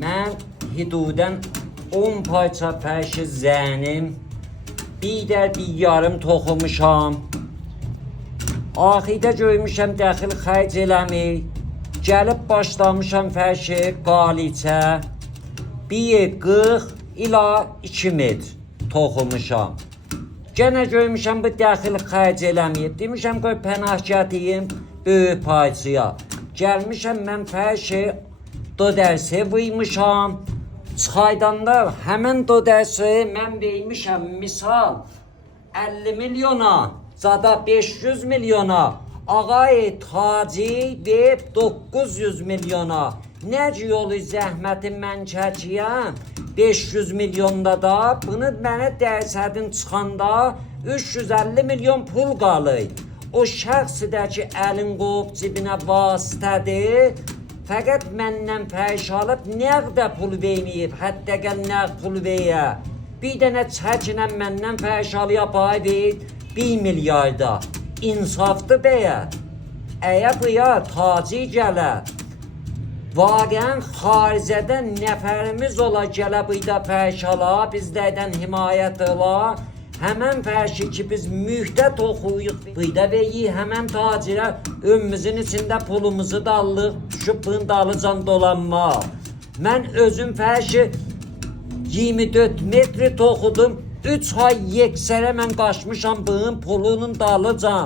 Mən hüdudən 10 parça fərşi zənim, bir yarım toxumuşam. Axidə görmüşəm dəxil xərc eləmir. Gəlib başlamışam fərşi qalicə. 1,40 ila 2 metr toxumuşam. Gənə görmüşəm bu dəxil xərc eləmir. Demişəm qoy pənah gətireyim böyük parçaya. Gəlmişəm mən fərşi do dərsi vurmuşam. Çıxaydanda həmən do dərsi mən vermişəm misal 50 milyona, zada 500 milyona. Ağay Taci verib 900 milyona. Necə yolu zəhməti mən çəkiyəm? 500 milyonda da bunu mənə dərsədin çıxanda 350 milyon pul qalır. O şəxsi də ki əlin qoyub cibinə vasitədir. Fəqət məndən fərş alıb nəqdə pul verməyib, hətta gəl nəqd pul veyə. Bir dənə çəkinən məndən fərş alıya pay ver 1 milyarda. İnsafdır bəyə. Əyə buya Taci gələ. Vaqən xaricədən nəfərimiz ola gələ buyda fərş ala, bizlərdən himayət ola. Həmən fərşi ki biz mühtət oxuyuq buyda veyi, həmən tacirə ömümüzün içində pulumuzu da allıq, düşüb bunun dalıcan dolanma. Mən özüm fərşi 24 metri toxudum, 3 ay yeksərə mən qaçmışam bunun pulunun dalıcan.